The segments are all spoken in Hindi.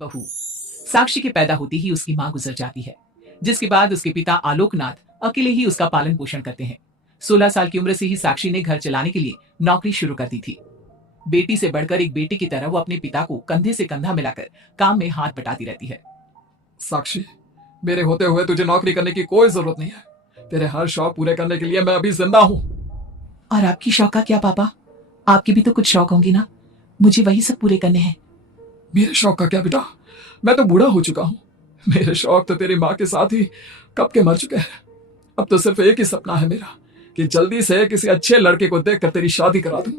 बहू साक्षी के पैदा होते ही उसकी मां गुजर जाती है, जिसके बाद उसके पिता आलोकनाथ अकेले ही उसका पालन पोषण करते हैं। 16 साल की उम्र से ही साक्षी ने घर चलाने के लिए नौकरी शुरू कर दी थी। बेटी से बढ़कर एक बेटी की तरह वो अपने पिता को कंधे से कंधा मिलाकर काम में हाथ बटाती रहती है। साक्षी, मेरे होते हुए तुझे नौकरी करने की कोई जरूरत नहीं है। तेरे हर शौक पूरे करने के लिए मैं अभी जिंदा हूँ। और आपकी शौक का क्या पापा? आपके भी तो कुछ शौक होंगे ना, मुझे वही सब पूरे करने हैं। मेरे शौक का क्या बेटा, मैं तो बूढ़ा हो चुका हूँ। मेरे शौक तो तेरी माँ के साथ ही कब के मर चुके हैं। अब तो सिर्फ एक ही सपना है मेरा कि जल्दी से किसी अच्छे लड़के को देखकर तेरी शादी करा दूं।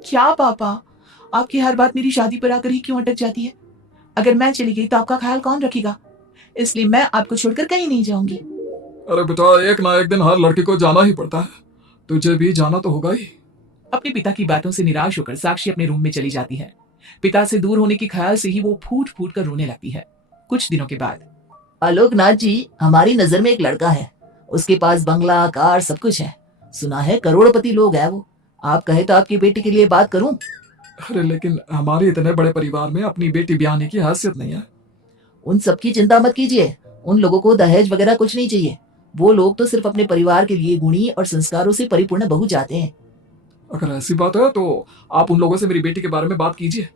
क्या पापा, आपकी हर बात मेरी शादी पर आकर ही क्यों अटक जाती है? अगर मैं चली गई तो आपका ख्याल कौन रखेगा? इसलिए मैं आपको छोड़कर कहीं नहीं जाऊंगी। अरे बेटा, एक ना एक दिन हर लड़की को जाना ही पड़ता है, तुझे भी जाना तो होगा ही। अपने पिता की बातों से निराश होकर साक्षी अपने रूम में चली जाती है। पिता से दूर होने के ख्याल से ही वो फूट फूट कर रोने लगती है। कुछ दिनों के बाद आलोकनाथ जी, हमारी नजर में एक लड़का है। उसके पास बंगला, कार, सब कुछ है। सुना है करोड़पति लोग है वो। आप कहे तो आपकी बेटी के लिए बात करूं? अरे लेकिन हमारे इतने बड़े परिवार में अपनी बेटी ब्याहने की हैसियत नहीं है। उन सब की चिंता मत कीजिए। उन लोगों को दहेज वगैरह कुछ नहीं चाहिए। वो लोग तो सिर्फ अपने परिवार के लिए गुणी और संस्कारों से परिपूर्ण बहू चाहते हैं। अगर ऐसी बात है तो आप उन लोगों से मेरी बेटी के बारे में बात कीजिए।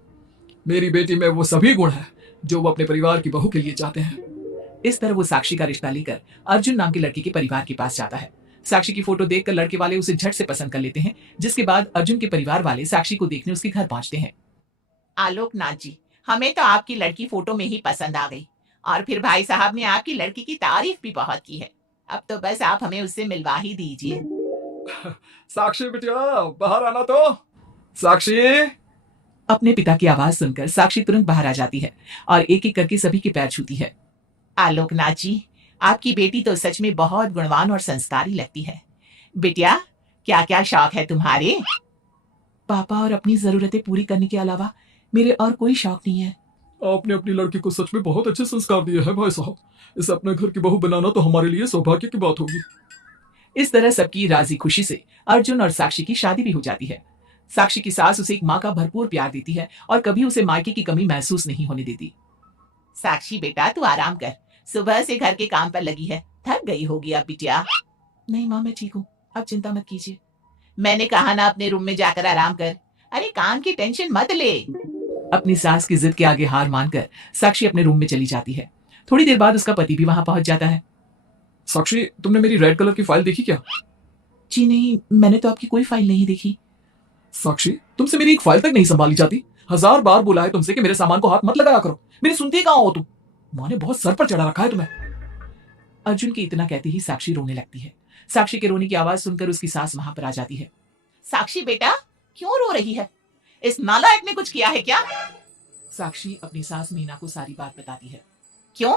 मेरी बेटी में वो सभी गुण हैं जो वो अपने परिवार की बहू के लिए चाहते हैं। इस तरह वो साक्षी का रिश्ता लेकर अर्जुन नाम के लड़के के परिवार के पास जाता है। साक्षी की फोटो देखकर लड़के वाले उसे झट से पसंद कर लेते हैं, जिसके बाद अर्जुन के परिवार वाले साक्षी को देखने उसके घर पहुंचते हैं। आलोकनाथ जी, हमें तो आपकी लड़की फोटो में ही पसंद आ गई और फिर भाई साहब ने आपकी लड़की की तारीफ भी बहुत की है। अब तो बस आप हमें उससे मिलवा ही दीजिए। साक्षी बिटिया, बाहर आना तो। साक्षी। अपने पिता की आवाज सुनकर साक्षी तुरंत बाहर आ जाती है और एक एक करके सभी के पैर छूती है। आलोकनाथ जी, आपकी बेटी तो सच में बहुत गुणवान और संस्कारी लगती है। बिटिया, क्या क्या शौक है तुम्हारे? पापा, और अपनी जरूरतें पूरी करने के अलावा मेरे और कोई शौक नहीं है। आपने अपनी लड़की को सच में बहुत अच्छे संस्कार दिए हैं भाई साहब। इसे अपने घर की बहू बनाना तो हमारे लिए सौभाग्य की बात होगी। इस तरह सबकी राजी खुशी से अर्जुन और साक्षी की शादी भी हो जाती है। साक्षी की सास उसे एक माँ का भरपूर प्यार देती है और कभी उसे मायके की कमी महसूस नहीं होने देती। साक्षी बेटा, तू आराम कर। सुबह से घर के काम पर लगी है, थक गई होगी अब बिटिया। नहीं माँ, मैं ठीक हूँ, आप चिंता मत कीजिए। मैंने कहा ना, अपने रूम में जाकर आराम कर। अरे काम की टेंशन मत ले। अपनी सास की जिद के आगे हार मानकर साक्षी अपने रूम में चली जाती है। थोड़ी देर बाद उसका पति भी वहां पहुंच जाता है। साक्षी, तुमने मेरी रेड कलर की फाइल देखी क्या? जी नहीं, मैंने तो आपकी कोई फाइल नहीं देखी। साक्षी, तुमसे मेरी एक फाइल तक नहीं संभाली जाती। 1000 बार बोला है तुमसे कि मेरे सामान को हाथ मत लगाया करो। मेरी सुनती कहाँ हो तुम? माँ ने बहुत सर पर चढ़ा रखा है तुम्हें। अर्जुन के इतना कहते ही साक्षी रोने लगती है। साक्षी के रोने की आवाज सुनकर उसकी सास वहां पर आ जाती है। साक्षी बेटा, क्यों रो रही है? इस नालायक ने कुछ किया है क्या? साक्षी अपनी सास मीना को सारी बात बताती है। क्यों?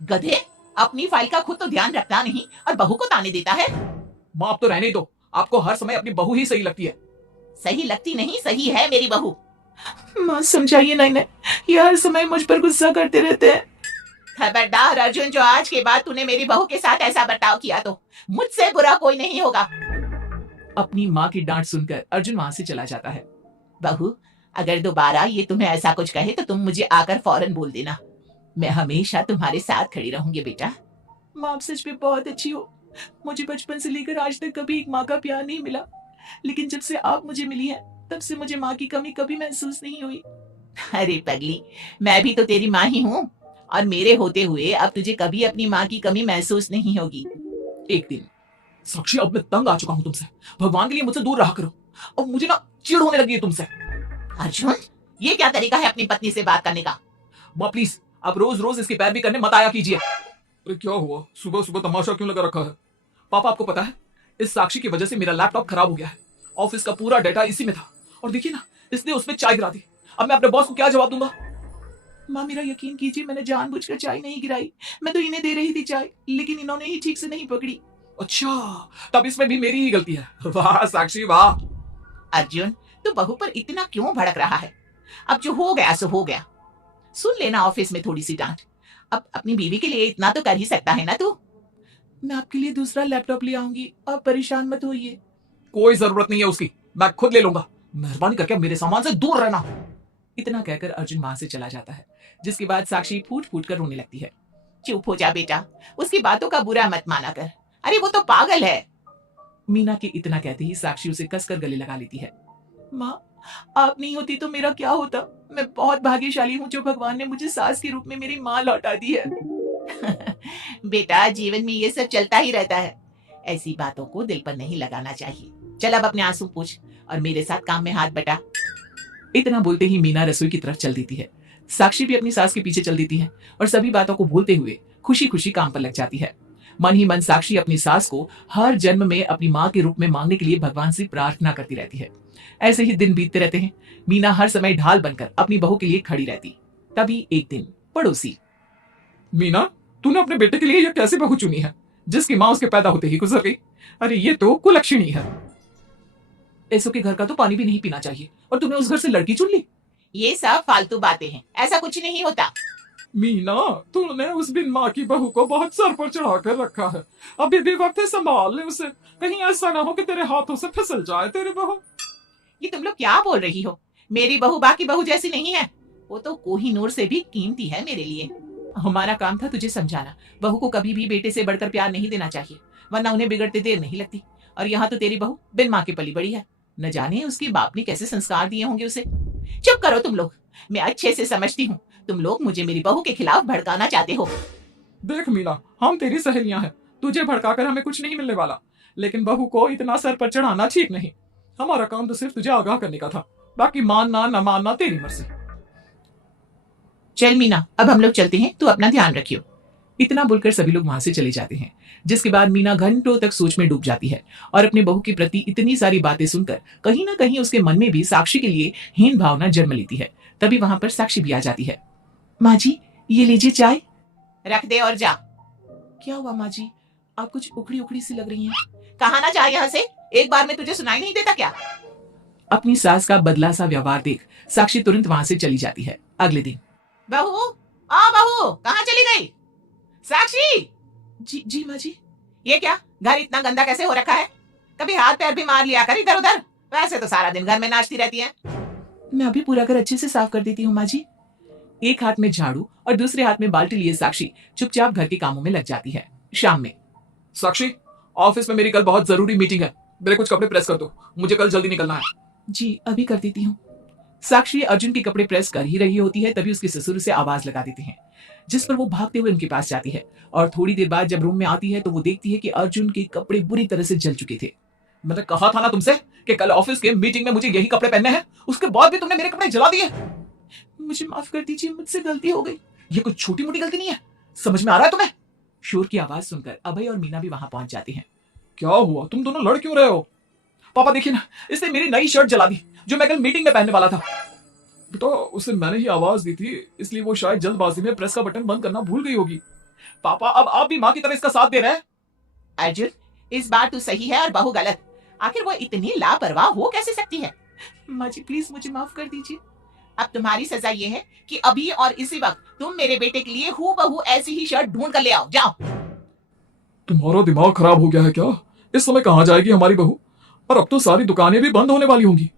गधे, अपनी फाइल का खुद तो ध्यान रखता नहीं और बहू को ताने देता है। माँ, आप तो रहने दो। आपको हर समय अपनी बहू ही सही लगती है। सही लगती नहीं, सही है मेरी बहू। माँ समझाइए ना इन्हें, ये हर समय मुझ पर गुस्सा करते रहते हैं। खबरदार अर्जुन, जो आज के बाद तूने मेरी बहू के साथ ऐसा बर्ताव किया तो मुझसे बुरा कोई नहीं होगा। अपनी माँ की डांट सुनकर अर्जुन वहां से चला जाता है। बहू, अगर दोबारा ये तुम्हें ऐसा कुछ कहे तो तुम मुझे आकर फौरन बोल देना। मैं हमेशा तुम्हारे साथ खड़ी रहूंगी बेटा। माँ, आप सच में बहुत अच्छी हो। मुझे बचपन से लेकर आज तक कभी एक माँ का प्यार नहीं मिला, लेकिन जब से आप मुझे मिली हैं, तब से मुझे माँ की कमी कभी महसूस नहीं हुई। अरे पगली, मैं भी तो तेरी माँ ही हूँ और मेरे होते हुए अब तुझे कभी अपनी माँ की कमी महसूस नहीं होगी। एक दिन, साक्षी, अब मैं तंग आ चुका हूँ तुमसे। भगवान के लिए मुझसे दूर रहा करो। अब मुझे ना चिढ़ होने लगी है तुमसे। अर्जुन, ये क्या तरीका है अपनी पत्नी से बात करने का? माँ प्लीज, आप रोज रोज इसके पैर भी करने मत आया कीजिए। अरे क्या हुआ? सुबह सुबह तमाशा क्यों लगा रखा है? पापा, आपको पता है, इस साक्षी की वजह से मेरा लैपटॉप खराब हो गया है। ऑफिस का पूरा डाटा इसी में था और देखिए ना, इसने उसमें चाय गिरा दी। अब मैं अपने बॉस को क्या जवाब दूंगा? माँ, मेरा यकीन कीजिए, मैंने जानबूझकर चाय नहीं गिराई। मैं तो इन्हें दे रही थी चाय, लेकिन इन्होंने ही ठीक से नहीं पकड़ी। अच्छा, तब इसमें भी मेरी ही गलती है। वाह साक्षी, वाह। अर्जुन, तू बहू पर इतना क्यों भड़क रहा है? अब जो हो गया सो हो गया। सुन लेना ऑफिस में थोड़ी सी डांट। अब अपनी बीवी के लिए इतना तो कर ही सकता है ना तू। मैं आपके लिए दूसरा लैपटॉप ले आऊंगी, आप परेशान मत होइए। कोई जरूरत नहीं है उसकी, मैं खुद ले लूंगा। मेहरबानी करके मेरे सामान से दूर रहना। इतना कहकर अर्जुन वहां से चला जाता है, जिसके बाद साक्षी फूट फूट कर रोने लगती है। चुप हो जा बेटा, उसकी बातों का बुरा मत माना कर। अरे वो तो पागल है। मीना के इतना कहते ही साक्षी उसे कसकर गले लगा लेती है। माँ, आप नहीं होती तो मेरा क्या होता। मैं बहुत भाग्यशाली हूँ जो भगवान ने मुझे सास के रूप में मेरी माँ लौटा दी है। बेटा, जीवन में ये सब चलता ही रहता है, ऐसी बातों को दिल पर नहीं लगाना चाहिए। चल अब अपने आंसू पूछ और मेरे साथ काम में हाथ बटा। इतना बोलते ही मीना रसोई की तरफ चल देती है। साक्षी भी अपनी सास के पीछे चल देती है और सभी बातों को भूलते हुए खुशी खुशी काम पर लग जाती है। मन ही मन साक्षी अपनी सास को हर जन्म में अपनी माँ के रूप में मांगने के लिए भगवान से प्रार्थना करती रहती है। ऐसे ही दिन बीतते रहते हैं। मीना हर समय ढाल बनकर अपनी बहू के लिए खड़ी रहती। तभी एक दिन पड़ोसी, मीना, तूने अपने बेटे के लिए यह कैसी बहू चुनी है जिसकी माँ उसके पैदा होते ही गुजर गई? अरे ये तो कुलक्षणी है। ऐसों के घर का तो पानी भी नहीं पीना चाहिए और तूने उस घर से लड़की चुन ली। ये सब फालतू बातें हैं, ऐसा कुछ नहीं होता। मीना, तूने उस बिन माँ की बहू को बहुत सर पर चढ़ा कर रखा है। अभी भी वक्त है, संभाल ले उसे। कहीं ऐसा ना हो कि तेरे हाथों से फिसल जाए तेरी बहू। ये तुम लोग क्या बोल रही हो? मेरी बहू बाकी बहू जैसी नहीं है, वो तो कोहिनूर से भी कीमती है मेरे लिए। हमारा काम था तुझे समझाना। बहू को कभी भी बेटे से बढ़कर प्यार नहीं देना चाहिए, वरना उन्हें बिगड़ते देर नहीं लगती। और यहाँ तो तेरी बहू बिन माँ के पली बड़ी है। न जाने उसके बाप ने कैसे संस्कार दिए होंगे उसे। चुप करो तुम लोग, मैं अच्छे से समझती हूँ तुम लोग मुझे मेरी बहू के खिलाफ भड़काना चाहते हो। देख मीना, हम तेरी सहेलियां हैं, तुझे भड़काकर हमें कुछ नहीं मिलने वाला, लेकिन बहू को इतना सर पर चढ़ाना ठीक नहीं। हमारा काम तो सिर्फ तुझे आगाह करने का था, बाकी मानना न मानना तेरी मर्जी। चल मीना, अब हम लोग चलते हैं, तू अपना ध्यान रखियो। इतना बोलकर सभी लोग वहां से चले जाते हैं, जिसके बाद मीना घंटों तक सोच में डूब जाती है और अपने बहू के प्रति इतनी सारी बातें सुनकर कहीं ना कहीं उसके मन में भी साक्षी के लिए हीन भावना जन्म लेती है। तभी वहां पर साक्षी भी आ जाती है। माँ जी, ये लीजिए चाय। रख दे और जा। क्या हुआ माँ जी, आप कुछ उखड़ी उखड़ी सी लग रही हैं। कहा ना जा यहाँ से, एक बार में तुझे सुनाई नहीं देता क्या? अपनी सास का बदला सा व्यवहार देख साक्षी तुरंत वहां से चली जाती है। अगले दिन, बहू, आ बहू, कहाँ चली गई? साक्षी! जी जी माँ जी। ये क्या, घर इतना गंदा कैसे हो रखा है? कभी हाथ पैर भी मार लिया कर इधर उधर, वैसे तो सारा दिन घर में नाचती रहती है। मैं अभी पूरा घर अच्छे से साफ कर देती हूँ माँ जी। एक हाथ में झाड़ू और दूसरे हाथ में बाल्टी लिए साक्षी चुपचाप घर के कामों में लग जाती है। शाम में, साक्षी, ऑफिस में मेरी कल बहुत जरूरी मीटिंग है, मेरे कुछ कपड़े प्रेस कर दो, मुझे कल जल्दी निकलना है। जी अभी कर देती हूँ। साक्षी अर्जुन के कपड़े प्रेस कर ही रही होती है, तभी उसके ससुर उसे आवाज लगा देते हैं, जिस पर वो भागते हुए उनके पास जाती है। और थोड़ी देर बाद जब रूम में आती है तो वो देखती है कि अर्जुन के कपड़े बुरी तरह से जल चुके थे। मैंने कहा था ना तुमसे कि कल ऑफिस के मीटिंग में मुझे यही कपड़े पहनने हैं, उसके बाद भी तुमने मेरे कपड़े जला दिए। मुझे माफ कर दीजिए, मुझसे गलती हो गई। ये कोई छोटी मोटी गलती नहीं है, समझ में आ रहा है तुम्हें? शोर की आवाज सुनकर अभय और मीना भी वहां पहुंच जाते हैं। क्या हुआ, तुम दोनों लड़ क्यों रहे हो? पापा देखिए ना, इसने मेरी नई शर्ट जला दी जो मैं कल मीटिंग में पहनने वाला था। तो उसे मैंने ही आवाज दी थी, इसलिए वो शायद जल्दबाजी में प्रेस का बटन बंद करना भूल गई होगी। पापा, अब आप भी माँ की तरह इसका साथ दे रहे हैं। अर्जुन, इस बार तू सही है और बहू गलत। आखिर वो इतनी लापरवाह हो कैसे सकती है? माँ जी प्लीज मुझे माफ कर दीजिए। अब तुम्हारी सजा ये है कि अभी और इसी वक्त तुम मेरे बेटे के लिए हूबहू ऐसी ही शर्ट ढूंढ कर ले आओ, जाओ। तुम्हारा दिमाग खराब हो गया है क्या? इस समय कहाँ जाएगी हमारी बहू? और अब तो सारी दुकानें भी बंद होने वाली होंगी।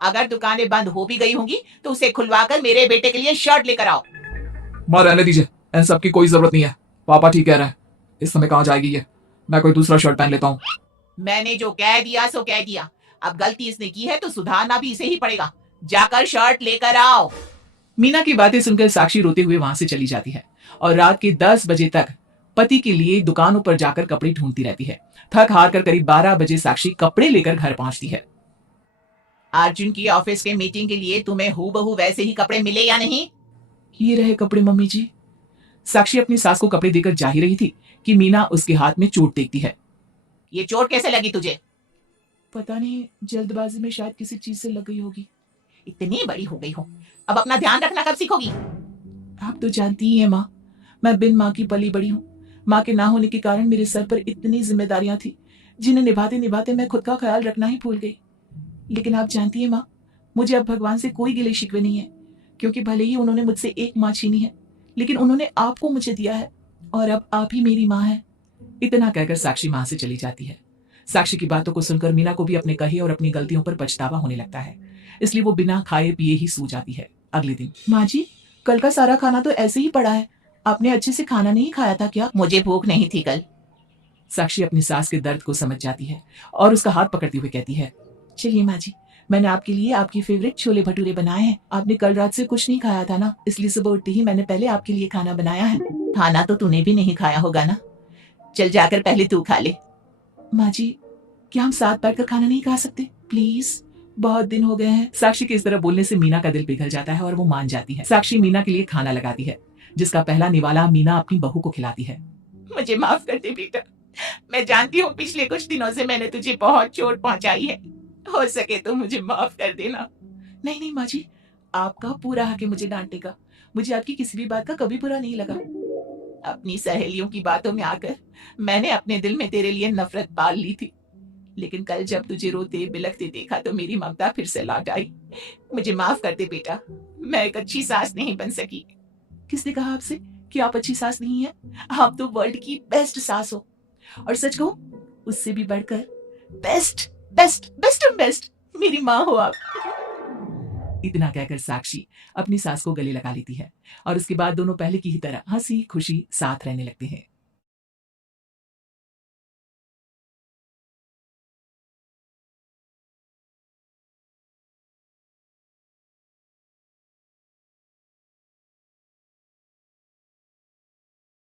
अगर दुकानें बंद हो भी गई होंगी तो उसे खुलवाकर मेरे बेटे के लिए शर्ट लेकर आओ। माँ रहने दीजिए, इन सब की कोई जरूरत नहीं है। पापा ठीक कह रहे हैं, इस समय कहाँ जाएगी ये? मैं कोई दूसरा शर्ट पहन लेता हूँ। मैंने जो कह दिया सो कह दिया, अब गलती इसने की है तो सुधारना भी इसे ही पड़ेगा। जाकर शर्ट लेकर आओ। मीना की बातें सुनकर साक्षी रोते हुए वहां से चली जाती है और रात के 10 बजे तक पति के लिए दुकानों पर जाकर कपड़े ढूंढती रहती है। थक हार कर करीब 12 बजे साक्षी कपड़े लेकर घर पहुंचती है। अर्जुन की ऑफिस के मीटिंग के लिए तुम्हें हूबहू वैसे ही कपड़े मिले या नहीं? ये रहे कपड़े मम्मी जी। साक्षी अपनी सास को कपड़े देकर जा ही रही थी कि मीना उसके हाथ में चोट देखती है। ये चोट कैसे लगी तुझे? पता नहीं, जल्दबाजी में शायद किसी चीज से लग गई होगी। इतनी बड़ी हो गई हो, अब अपना ध्यान रखना कब सीखोगी? आप तो जानती ही हैं माँ, मैं बिन माँ की पली बड़ी हूँ। माँ के ना होने के कारण मेरे सर पर इतनी जिम्मेदारियां थी जिन्हें निभाते निभाते मैं खुद का ख्याल रखना ही भूल गई। लेकिन आप जानती है माँ, मुझे अब भगवान से कोई गिले शिकवे नहीं है, क्योंकि भले ही उन्होंने मुझसे एक माँ छीनी है, लेकिन उन्होंने आपको मुझे दिया है और अब आप ही मेरी माँ है। इतना कहकर साक्षी वहां से चली जाती है। साक्षी की बातों को सुनकर मीना को भी अपने कहे और अपनी गलतियों पर पछतावा होने लगता है, इसलिए वो बिना खाए पिए ही सो जाती है। अगले दिन, माँ जी, कल का सारा खाना तो ऐसे ही पड़ा है, आपने अच्छे से खाना नहीं खाया था क्या? मुझे भूख नहीं थी कल। साक्षी अपनी सास के दर्द को समझ जाती है और उसका हाथ पकड़ते हुए कहती है, चलिए माँ जी, मैंने आपके लिए आपकी फेवरेट छोले भटूरे बनाए हैं। आपने कल रात से कुछ नहीं खाया था ना, इसलिए सुबह उठते ही मैंने पहले आपके लिए खाना बनाया है। खाना तो तूने भी नहीं खाया होगा ना, चल जाकर पहले तू खा ले। माँ जी, क्या हम साथ बैठकर खाना नहीं खा सकते प्लीज? बहुत दिन हो गए हैं। साक्षी के इस तरह बोलने से मीना का दिल पिघल जाता है और वो मान जाती है। साक्षी मीना के लिए खाना लगाती है, जिसका पहला निवाला मीना अपनी बहू को खिलाती है। मुझे माफ कर दे बेटा, मैं जानती हूँ पिछले कुछ दिनों से मैंने तुझे बहुत चोट पहुंचाई है, हो सके तो मुझे माफ कर देना। नहीं नहीं माँ जी, आपका पूरा हक है मुझे डांटने का। मुझे आपकी किसी भी बात का कभी बुरा नहीं लगा। अपनी सहेलियों की बातों में आकर मैंने अपने दिल में तेरे लिए नफरत पाल ली थी, लेकिन कल जब तुझे रोते बिलखते देखा तो मेरी ममता फिर से लौट आई। मुझे माफ कर दे बेटा, मैं एक अच्छी सास नहीं बन सकी। किसने कहा आपसे कि आप अच्छी सास नहीं है? आप तो वर्ल्ड की बेस्ट सास हो, और सच कहूं उससे भी बढ़कर बेस्ट बेस्ट बेस्ट बेस्ट मेरी माँ हो आप। इतना कहकर साक्षी अपनी सास को गले लगा लेती है और उसके बाद दोनों पहले की ही तरह हंसी खुशी साथ रहने लगते हैं।